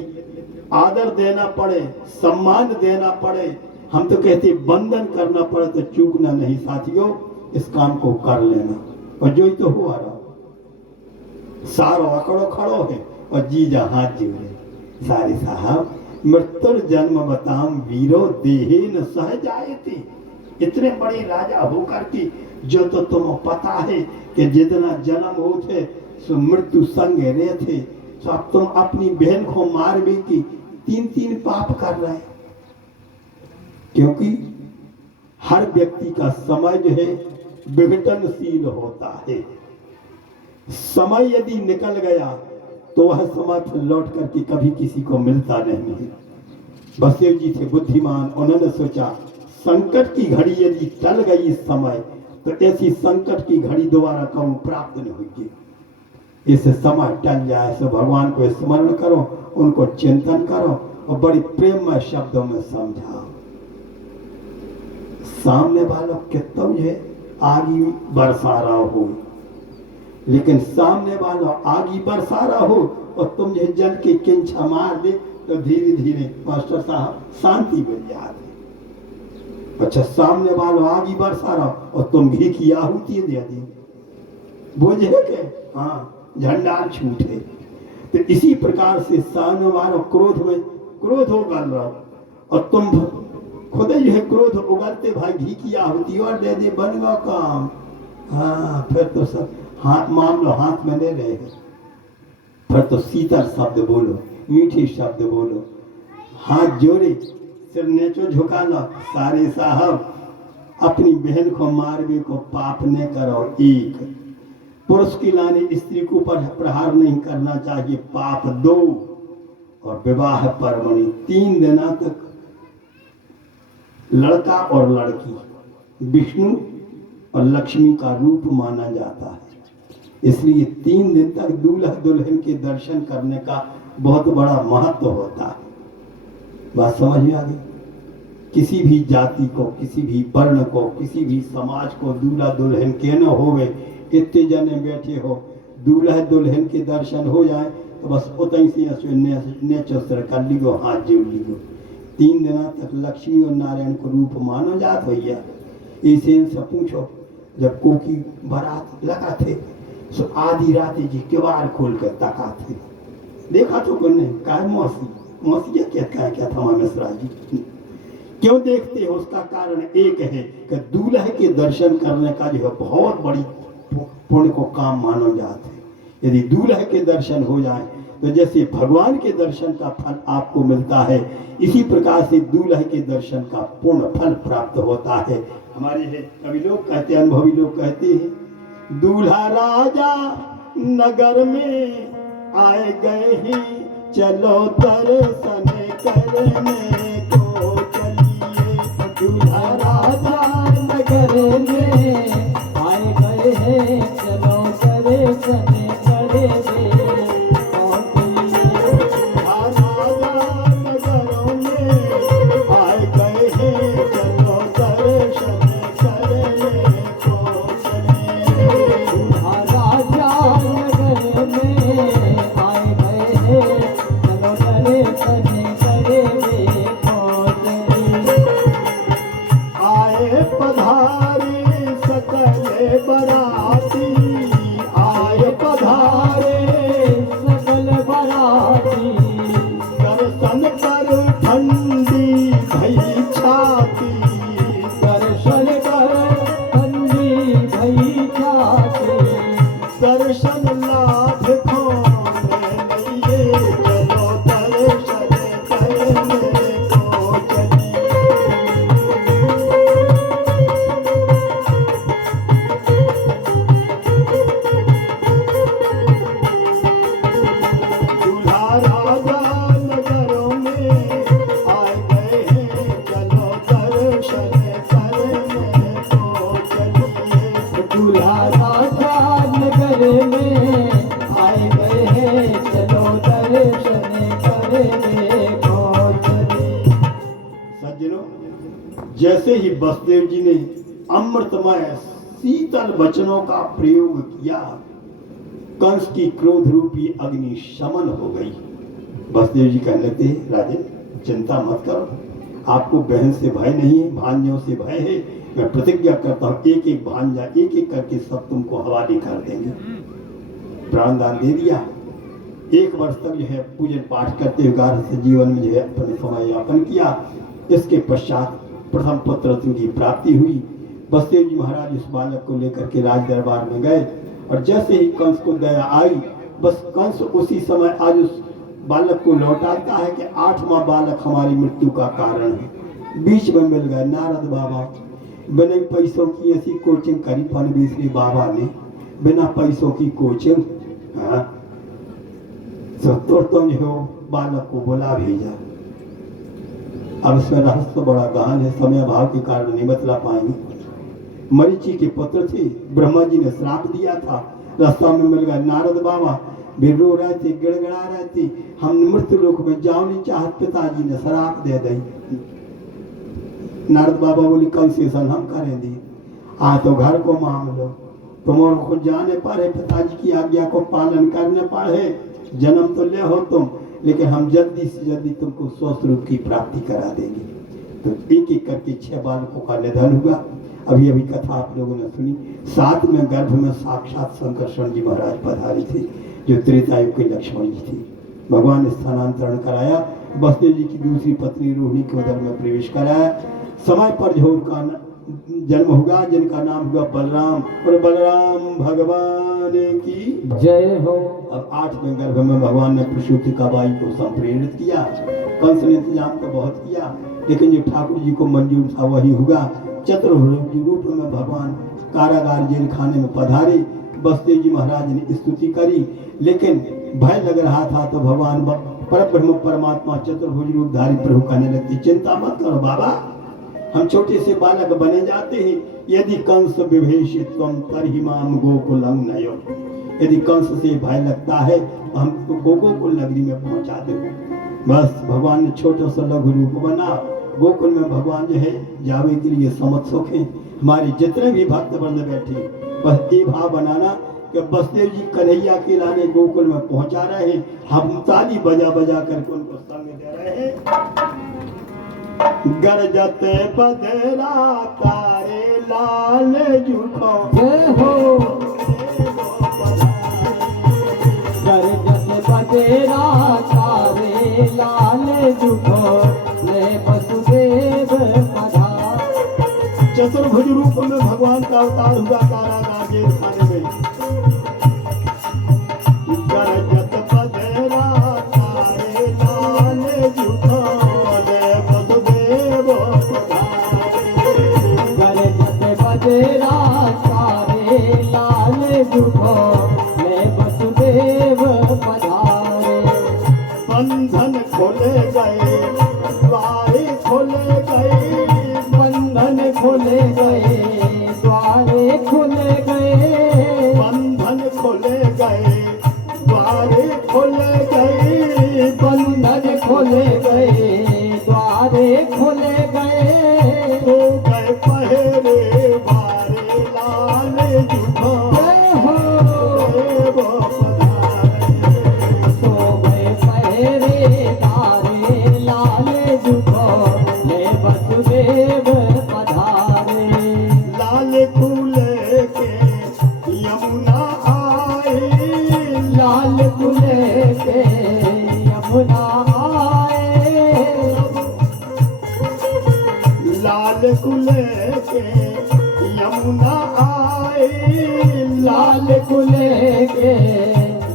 आदर देना पड़े, सम्मान देना पड़े, हम तो कहते बंधन करना पड़े तो चूकना नहीं साथियों, इस काम को कर लेना। और जो ही तो हुआ रहा सारो अकड़ो खड़ो है और जीजा हाथ जोड़े। सारे साहब मृत्युर जन्म बताम वीरो देहे न सह जाए थे। इतने बड़े राजा होकर के जो तो तुम पता है कि जितना जन्म हो थे सो मृत्यु संग रहे थे, तो अब तुम अपनी बहन को मार भी की 3 पाप कर रहे। क्योंकि हर व्यक्ति का समय जो है विघटनशील होता है। समय यदि निकल गया तो वह समय फिर लौट करके कभी किसी को मिलता नहीं है। बसदेव जी थे बुद्धिमान, उन्होंने सोचा संकट की घड़ी यदि टल गई इस समय तो ऐसी संकट की घड़ी दोबारा कभी प्राप्त नहीं होगी। इस समय टल जाए तो भगवान को स्मरण करो, उनको चिंतन करो और बड़ी प्रेममय शब्दों में समझाओ। सामने वालों के तुम है आगी बरसा रहा हो, लेकिन सामने वालों आगी बरसा रहा हो और तुम जो जल के किंचा मार दे तो धीरे धीरे मास्टर साहब शांति बन जाती। अच्छा सामने वालों आगी बरसा रहा और तुम घी की आहुति दे दी, बोझे के हाँ झंडा छूटे। तो इसी प्रकार से सामने वालों क्रोध में क्रोध हो गल रहा और तुम खुद जो है क्रोध उगलते भाई घी की आहुति और दे दे, बन गया काम। हाँ फिर तो सब हाथ मामलो हाथ में ले रहे, फिर तो शीतल शब्द बोलो, मीठे शब्द बोलो, हाथ जोड़े, सिर नेचो झुका लो। सारे साहब अपनी बहन को मारवे को पाप न करो। एक पुरुष की लाने स्त्री को पर प्रहार नहीं करना चाहिए, पाप 2। और विवाह परमणि 3 दिन तक लड़का और लड़की विष्णु और लक्ष्मी का रूप माना जाता है, इसलिए 3 दिन तक दूल्हा दुल्हन के दर्शन करने का बहुत बड़ा महत्व होता है। बात समझ में आ गई? किसी भी जाति को, किसी भी वर्ण को, किसी भी समाज को दूल्हा दुल्हन के न होवे, इतने जने बैठे हो, दूल्हा दुल्हन के दर्शन हो जाए तो बस उतनी से नेचर कर लियो, हाथ जोड़ लियो। 3 दिन तक लक्ष्मी और नारायण को रूप मानो जात भैया। इसे इनसे पूछो, जब कोकी बारात लगा थे तो आधी रात जी किवाड़ खोल कर तका थे, देखा तो कौन नहीं, काय मौसी क्या था मिश्रा जी क्यों देखते हो? उसका कारण एक है कि दूल्हे के दर्शन करने का जो है बहुत बड़ी पुण्य को काम माना जाता है। यदि दूल्हे के दर्शन हो जाए तो जैसे भगवान के दर्शन का फल आपको मिलता है, इसी प्रकार से दूल्हे के दर्शन का पूर्ण फल प्राप्त होता है। हमारे कवि लोग कहते हैं, अनुभवी लोग कहते हैं, दूल्हा राजा नगर में आए गए हैं, चलो दर्शन करने को चलिए। दूल्हा राजा नगर में आए गए हैं, चलो दर्शन करेंगे। जैसे ही बसदेव जी ने अमृतमय शीतल वचनों का प्रयोग किया, कंस की क्रोध रूपी अग्नि शमन हो गई। बसदेव जी कहने लगे, राजन चिंता मत करो, आपको बहन से भय नहीं है, भांजों से भय है। मैं प्रतिज्ञा करता हूँ, एक एक भांजा एक एक करके सब तुमको हवाले कर देंगे। प्राणदान दे दिया। 1 वर्ष तक जो है पूजन पाठ करते हुए गारहस्थ्य जीवन में जो है अपने समय यापन किया। इसके पश्चात प्रथम पुत्र की प्राप्ति हुई। बसदेव जी महाराज इस बालक को लेकर के राज दरबार में गए और जैसे ही कंस को दया आई, बस कंस उसी समय आज उस बालक को लौटाता है कि 8वां बालक हमारी मृत्यु का कारण है। बीच में मिल गए नारद बाबा, बिना पैसों की ऐसी कोचिंग करी फनबीसरी बाबा ने, बिना पैसों की कोचिंग। तो जो बालक को बुला भेजा। अब इसमें रहस्य तो बड़ा गहन है, समय अभाव के कारण नहीं बतला पाएंगे। मरीचि के पुत्र थे, ब्रह्मा जी ने श्राप दिया था, रास्ता में मिल गए नारद बाबा, भी रो रहे थे, गिड़गिड़ा रहे थे, हम मृत्यु लोक में जाओ नहीं चाहत, पिताजी ने श्राप दे दी। नारद बाबा बोली कंसेशन हम करेंगे, आ तो घर को मांग लो, तुम्हारे खुद जाने पर है, पिताजी की आज्ञा को पालन करने पर है, जन्म तो ले हो तुम, लेकिन हम जल्दी से जल्दी तुमको स्वस्थ रूप की प्राप्ति करा देंगे। तो एक एक करके 6 बालकों का निधन हुआ। अभी अभी कथा आप लोगों ने सुनी। 7 में गर्भ में साक्षात शंकरशरण जी महाराज पधारे थे, जो त्रेतायुग के लक्ष्मण जी थे। भगवान ने स्थानांतरण कराया, बसदेव जी की दूसरी पत्नी रोहिणी के उदर में प्रवेश कराया। समय पर जो उनका जन्म हुआ, जिनका नाम हुआ बलराम, और बलराम भगवान की जय हो। अब 8वें गर्भ में भगवान ने प्रसूति का बाई को संप्रेरित किया। कंस ने इंतजाम तो बहुत किया, लेकिन जो ठाकुर जी को मंजूर था वही हुआ। चतुर्भुज रूप में भगवान कारागार जेल खाने में पधारे। बसदेव जी महाराज ने स्तुति करी, लेकिन भय लग रहा था तो भगवान परब्रह्म परमात्मा चतुर्भुज रूपधारी प्रभु कहने लगते, चिंता मत करो बाबा, हम छोटे से बालक बने जाते हैं। यदि कंस विभीषित त्वं तर्हि माम गोकुलं नयो, यदि कंस से भय लगता है तो हम तो गोकुल नगरी में पहुंचा देंगे। बस भगवान ने छोटा सा लघु रूप बना। गोकुल में भगवान जो है जावे के लिए समत्सुक हैं। हमारे जितने भी भक्त वृंद बैठे, बस ये भाव बनाना कि बसदेव जी कन्हैया के लाने गोकुल में पहुंचा रहे हैं, हम ताली बजा बजा करके उनको संग दे रहे हैं। गरजते बदला तारे लाल जुखो, जय हो। गरजते बदला तारे लाल जुखो, ले वसुदेव झुको ले वसुदेव पधारे बंधन खोले गए द्वारे खोले गए बंधन खोले गए द्वारे खोले गए बंधन खोले गए द्वारे खोले गए बंधन खोले गए द्वारे खोले गए तो गए पहरे बारे लाल झुको जय हो वो पधारे तो गए पहरे तारे लाल झुको ले वसुदेव पधारे लाल दूल्हे के यमुना आए लाल कुले के यमुना आए लाल दूल्हे के यमुना आए लाल कुले के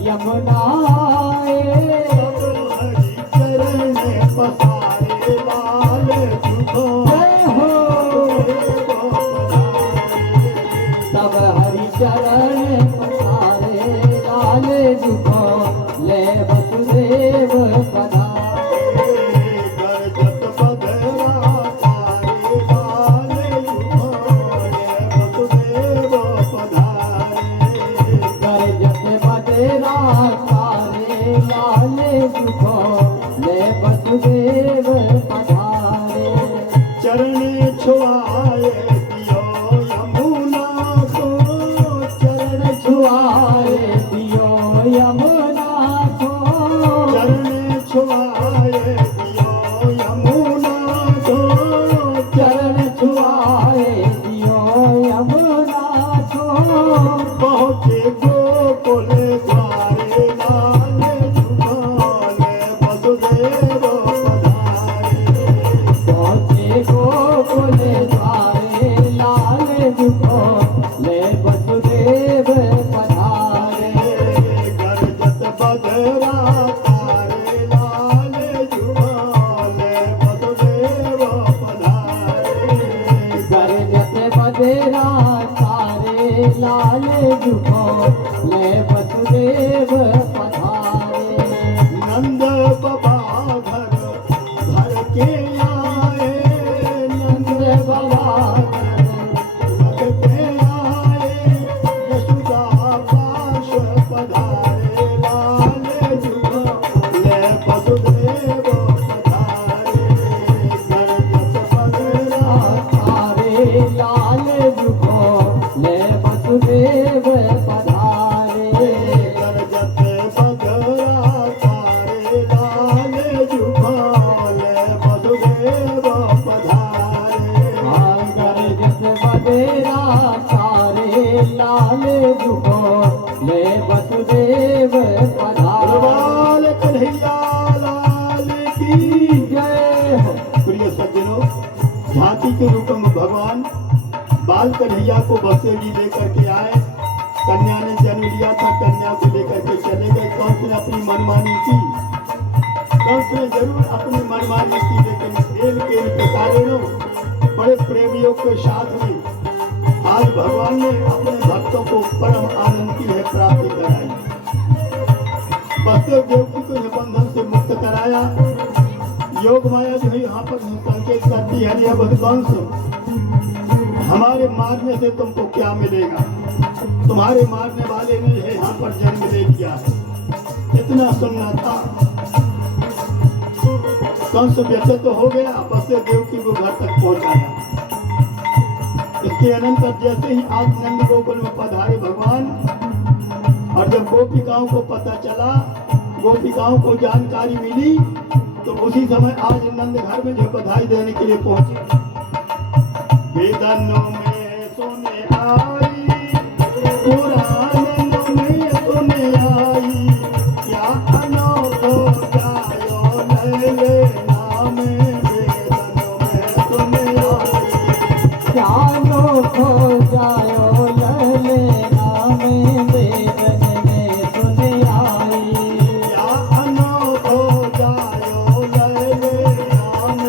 यमुना आए हरि चरण पसारे लाल झुको जय हो तब हरि चरण पसारे लाल झुको ले वसुदेव पधारे गरजत बदरा तारे लाल झुको वसुदेव पधारे गरजत बदरा तारे लाल झुको ले वसुदेव पधारे चरण छुआए दियो यमुना को चरण छुआए दियो यमुना को चरण छुआए दियो यमुना को चरण छुआए दियो यमुना को पहुँचे गोकुल द्वारे लाल झुकाले वसुदेव पधारे पहुँचे गोकुल द्वारे लाल झुको ले वसुदेव पधारे गरजत बदरा तारे लाल झुकाले वसुदेव पधारे गरजत बदरा तारे लाल झुको ले वसुदेव पधारे नंद बाबा घर के आए नंद बाबा घर के आए यशोदा पाश पधारे लाल झुको ले वसुदेव पधारे गरजत बदरा तारे लाल झुको ले वसुदेव पधारे गरजत बदरा तारे लाल झुकाले वसुदेव पधारे गरजत बदेरा तारे लाल झुको ले वसुदेव पधारे बाल कन्हैया लाल की जय हो प्रिय सज्जनों, झांकी के रूप में भगवान बाल कन्हैया को बसेड़ी लेकर के आए। कन्या ने जन्म लिया था, कन्या को लेकर के चले गए। कंस ने अपनी मनमानी की, कंस ने जरूर अपनी मनमानी की, लेकिन खेल के पितारियों बड़े प्रेमियों के साथ में आज भगवान ने अपने भक्तों को परम आनंद की है प्राप्ति कराई। बसदेव देवकी को यह बंधन से मुक्त कराया। योग माया जो है यहाँ पर संकेत करती है, यह वंश हमारे मारने से तुमको क्या मिलेगा, तुम्हारे मारने वाले ने है यहाँ पर जन्म ले लिया है। इतना सुनना था। कंस व्यथित तो हो गया, बसदेव देवकी को घर तक पहुंचाया। इसके अनंतर जैसे ही आज नंद गोकुल में पधारे भगवान, और जब गोपिकाओं को पता चला, गोपिकाओं को जानकारी मिली, तो उसी समय आज नंद घर में जो बधाई देने के लिए पहुंचे। वेदनों में सुने आई, पुराणों में सुने आई, क्या अनोखो जायो लैले नाम वेदनों में सुने आई। जानो खो जायो लले नाम वेदन में सुन आई क्या अनोखो जायो लैले नाम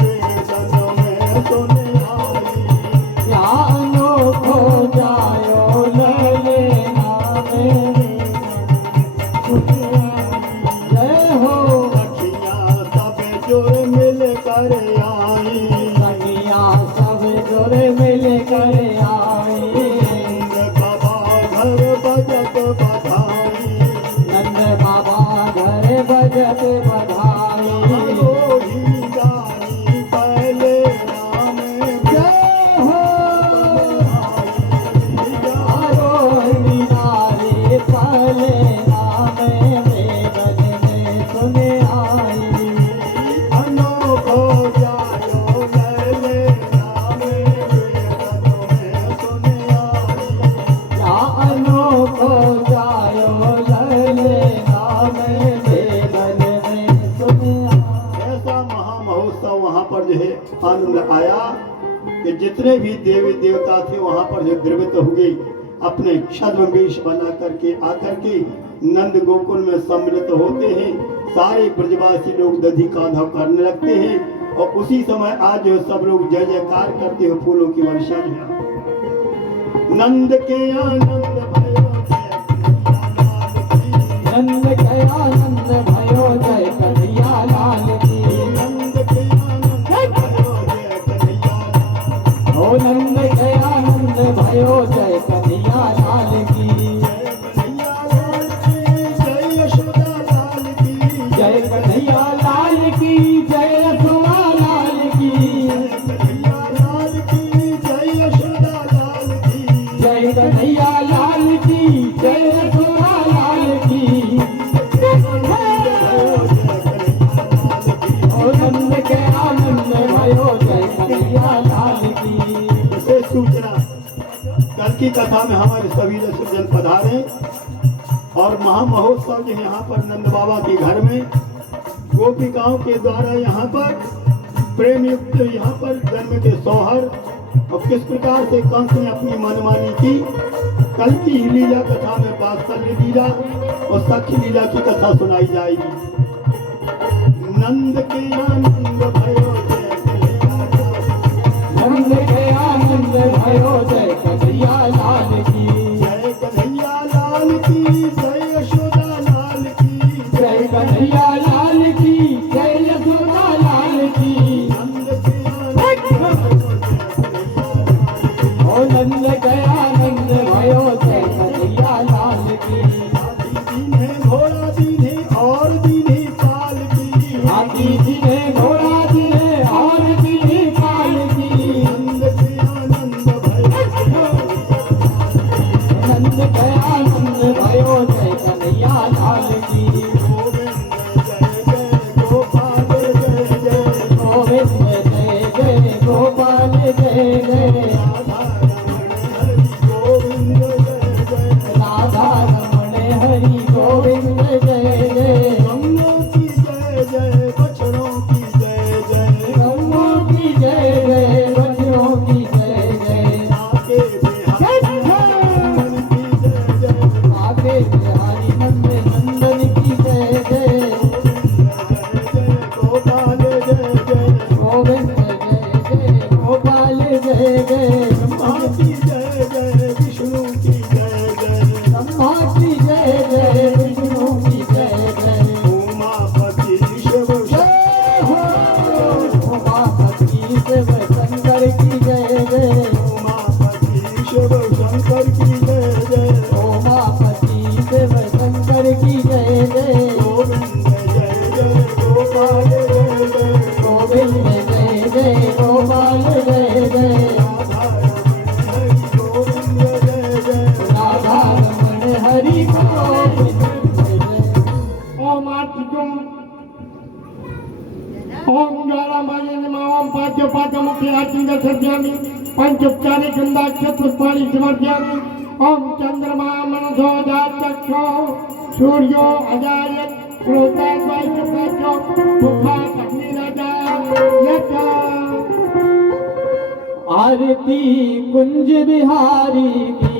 वेदनों में सुने आई। जानो खो बजत बधाई नंद बाबा घर बजत बधाई रोही गाई पहले नाम जय हो आरोही नारी पहले नाम वेदन में सुने आई अनोखो जायो लैले नाम वेदन में सुने आई या अनोखो जायो लले नाम वेदन में सुने आई ऐसा महामहोत्सव वहाँ पर जो है आनंद आया कि जितने भी देवी देवता थे वहाँ पर जो द्रवित हो गए अपने छद्म वेश बना करके आकर के नंद गोकुल में सम्मिलित होते हैं। सारे ब्रजवासी लोग दधी कांधा करने लगते हैं और उसी समय आज जो सब लोग जय जयकार करते हुए फूलों की वर्षा जो है। नंद के आनंद भयो नंद के आनंद भयो जय कन्हैया लाल की नंद के आनंद भयो जय कन्हैया लाल। ओ नंद के आनंद भयो जय कन्हैया लाल की जय कन्हैया लाल की जय यशोदा लाल की जय कन्हैया लाल की जय यशोदा लाल की कन्हैया लाल की जय यशोदा लाल की जय कन्हैया लाल की जय यशोदा लाल की ओ नंद के आनंद भयो जय कन्हैया लाल की विशेष सूचना कल की कथा में हमारे सभी सुजन पधारे और महामहोत्सव जो है यहाँ पर नंद बाबा के घर में गोपिकाओं के द्वारा यहाँ पर प्रेम युक्त यहाँ पर जन्म के सौहर और किस प्रकार से कंस ने अपनी मनमानी की कल की ही लीला कथा में वात्सल्य लीला और सख्य लीला की कथा सुनाई जाएगी। नंद के आनंद भयो जय कन्हैया लाल। नंद के आनंद भयो जय कन्हैया लाल की जय कन्हैया लाल की जय यशोदा लाल की जय कन्हैया लाल की जय यशोदा लाल की नंद के आनंद ओ नंद के आनंद भयो जय कन्हैया लाल की दीने घोड़ा दीने और दीने पाल की हाथी जिने घोड़ा दिए और दिए काल की नंद के आनंद भयो नंद के आनंद भयो जय कन्हैया लाल की गोविंद जय जय गोपाल जय जय गोविंद जय जय गोपाल जय जय राधा रमण हरि गोविंद जय जय गंगों की जय जय बछड़ों की जय जय गंगों की जय जय बच्चों की जय जय आके बिहारी की जय जय आगे बिहारी नंद नंदन की जय जय गोपाल जय जय गोविंद जय जय गोपाल जय जय ब्रह्मा की जय जय विष्णु की जय जय ब्रह्मा की जय जय विष्णु की जय जय उमापति शिव जय हो उमापति शिव शंकर की जय जय उमापति शिव शंकर की जय जय उमापति शिव शंकर की जय जय गोविंद जय जय गोपाल जय जय गोविंद जय जय गोपाल जय जय राधा रमण हरि गोविंद जय जय राधा रमण हरि गोविंद जय जय ओम आत्मजुम ओम ज्वालामाली नमाम पाद्य पादमुखे आचिंद सज्जामि पंचोपचारे गंधाक्ष पुष्पाणि समर्पयामि ओम चंद्रमा मनसो दाचक्षो सूर्यो अजायत प्रोताद्वै चक्रो मुखा अग्निराजा यथा आरती कुंज बिहारी की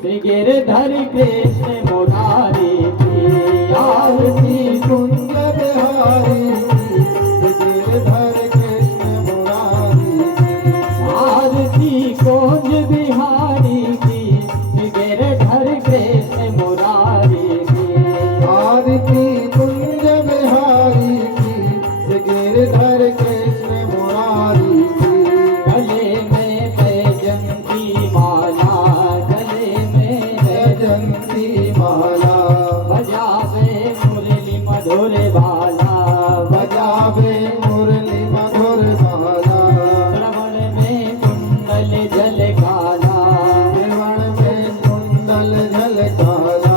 श्री गिरधर कृष्ण मुरारी की आरती कुंज बिहारी की श्री गिरधर कृष्ण मुरारी की आरती कुंज बिहारी की श्री गिरधर कृष्ण मुरारी की आरती कुंज बिहारी की श्री गिरधर कृष्ण मुरारी की गले में बैजंती माला गले में बैजंती तुलसी माला बजावे मुरली मधुर बाला बजावे मुरली मधुर बाला श्रवण में कुंडल जल काला श्रवण में कुंडल जल काला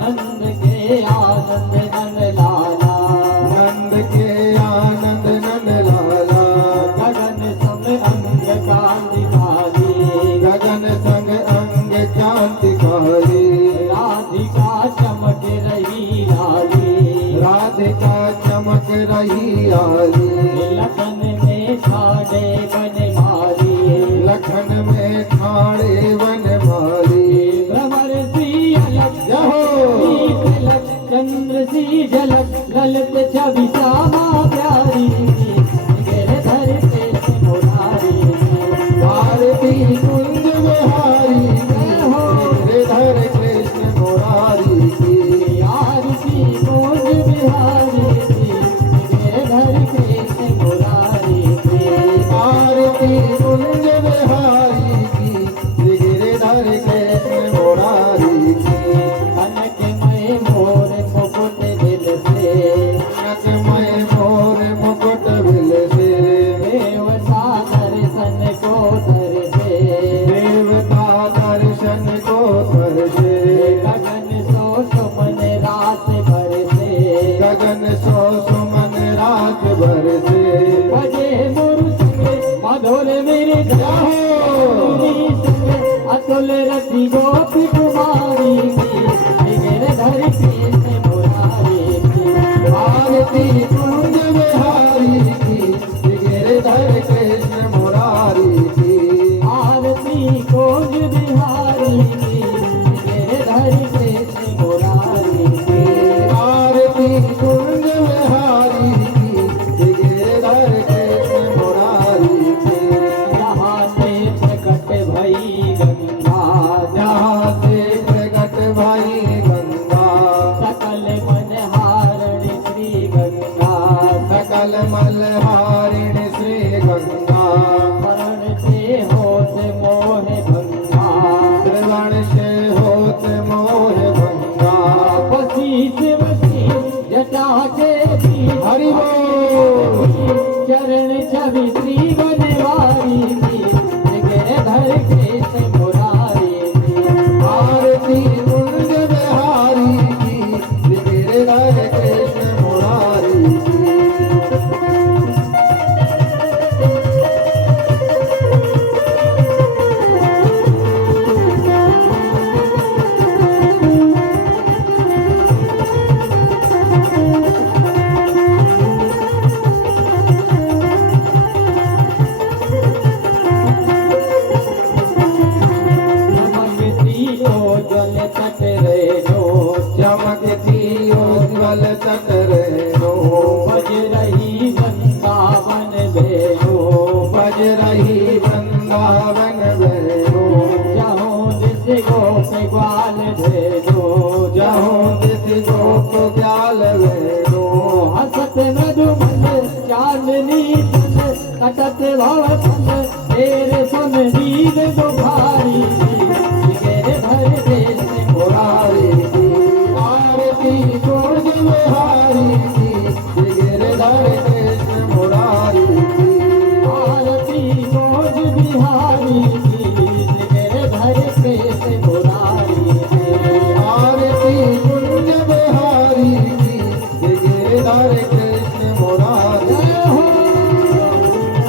नंद के आनंद नंद लाला नंद के आनंद नंद लाला गगन सम अंग कांति काली गगन संग अंग कांति काली राधिका चमक रही लाली राधिका चमक रही आली लखन में ठाड़े वन माली लखन में ठाड़े वन माली भ्रमर सी अलग तिलक चंद्र सी झलक ललित छवि श्यामा प्यारी गिरधर कृष्ण मुरारी भारती कुंज विहारी गिरधर कृष्ण मुरारी की आरती कुंज बिहारी गिरधर कृष्ण मुरारी की आरती कुंज बिहारी की गिरधर कृष्ण मुरारी की कनकमय मोर मुकुट दिल से कनकमय मोर मुकुट दिल से देवता दर्शन को धर से देवता दर्शन को धर से गगन सो सुमन रात भर से गगन सो सुमन रात भर से बजे मुरु संग मधुर मेरे जाहो अतुल रति गोपी कुमारी गिरधर कृष्ण मुरारी की भारती कुंज विहारी की गिरधर कृष्ण मुरारी की आरती कुंज बिहारी की गिरधर कृष्ण मुरारी की आरती कुंज विहारी की गिरधर कृष्ण मुरारी की जहाँ से प्रकट भई गंगा जहाँ से प्रकट भई गंगा सकल मन हारण श्री गंगा सकल मल हारिण श्री गंगा शरण से होत मोह भंगा श्रवण से होत मोह भंगा वशीष वशीष जटा के भी हरि बोल चरण छवि श्री बनवारी की गिरधर कृष्ण मुरारी की आरती कुंज बिहारी की गिरधर कृष्ण मुरारी की चमकती उज्ज्वल तट रेणु बज रही वृंदावन वेणु बज रही वृंदावन वेणु जहाँ दिस गोप ग्वाल भेजो जहाँ दिस गोप ग्वाल वेणु हसत मधुमन चांदनी कटत भव तेरे सुन दीद दुभारी गिरधर कृष्ण मुरारी की आरती कुंज बिहारी की गिरधर कृष्ण मुरारी की आरती कुंज बिहारी की गिरधर कृष्ण मुरारी की आरती कुंज बिहारी की गिरधर कृष्ण मुरारी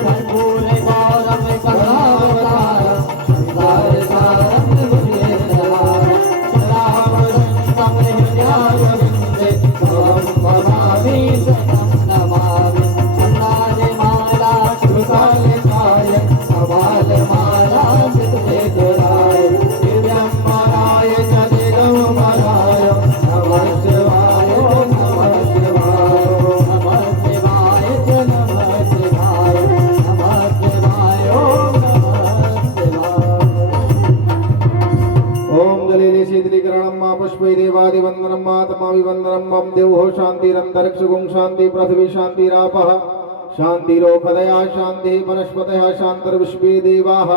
कर्पूर गौरव कलावतार संसार सारम भुजगेन्द्रहार सदावरं हृदयारविन्दे त्वं भवामि सतं नमामि सन्नादिमाला कृतालकाय कपालमाला सिद्धेश्वराय दिव्यंबराय च दिगंबराय नमः शिवाय नमः शिवाय नमः शिवाय च नमः शिवाय नमः शिवाय नमः शिवाय ओम जलेले शीतलीकरणं मा पुष्पै देवादिवन्दनं मा तमाविवन्दनं मम देवो शान्तिरन्तरिक्षगुं शान्ति पृथिवी शान्तिरापः शान्तिरोपदया शान्तिः वनस्पतयः शान्तिर्विश्वे देवाः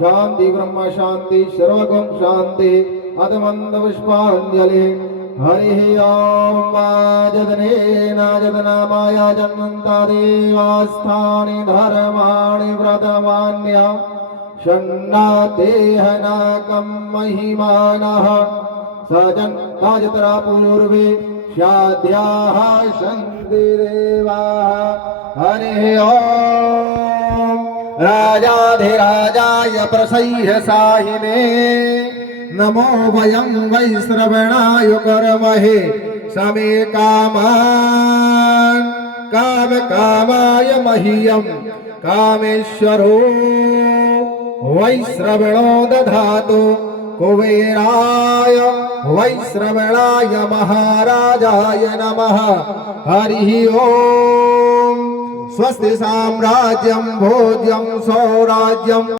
शान्ति ब्रह्म शान्ति सर्वगुं शान्तिः अतमन्दपुष्पाञ्जलिः हरिः ॐ जदनेनाजदनामाय जन्मन्तादेवास्थानि धर्माणि व्रतमान्य षण्णादेहनाकं महिमानः सजन्ताजतरा पूर्वे स्याद्याः शन्तिदेवाः हरिः ॐ राजाधिराजाय प्रसह्यसाहिने नमो वयं वै श्रवणाय करमहे समे कामान् कामकामाय मह्यं कामेश्वरो वै श्रवणो दधातु कुबेराय वै श्रवणाय महाराजाय नमः हरिः ॐ स्वस्ति साम्राज्यं भोज्यं सौराज्यं